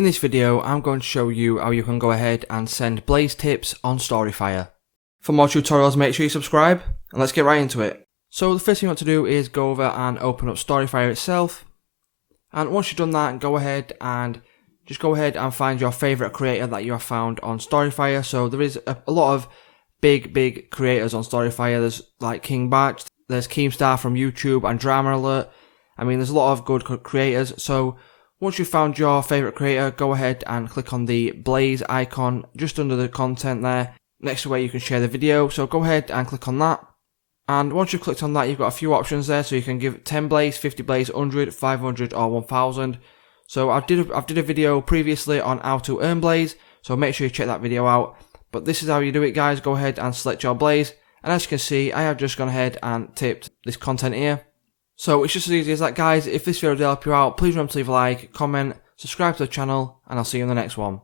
In this video, I'm going to show you how you can go ahead and send blaze tips on StoryFire. For more tutorials, make sure you subscribe, and let's get right into it. So the first thing you want to do is go over and open up StoryFire itself. And once you've done that, go ahead and find your favourite creator that you have found on StoryFire. So there is a lot of big creators on StoryFire. There's like King Batch, there's Keemstar from YouTube, and Drama Alert. I mean, there's a lot of good creators. So once you've found your favourite creator, go ahead and click on the blaze icon just under the content there, next to where you can share the video. So go ahead and click on that. And once you've clicked on that, you've got a few options there. So you can give 10 blaze, 50 blaze, 100, 500 or 1000. So I did a video previously on how to earn blaze, so make sure you check that video out. But this is how you do it, guys. Go ahead and select your blaze. And as you can see, I have just gone ahead and tipped this content here. So it's just as easy as that, guys. If this video did help you out, please remember to leave a like, comment, subscribe to the channel, and I'll see you in the next one.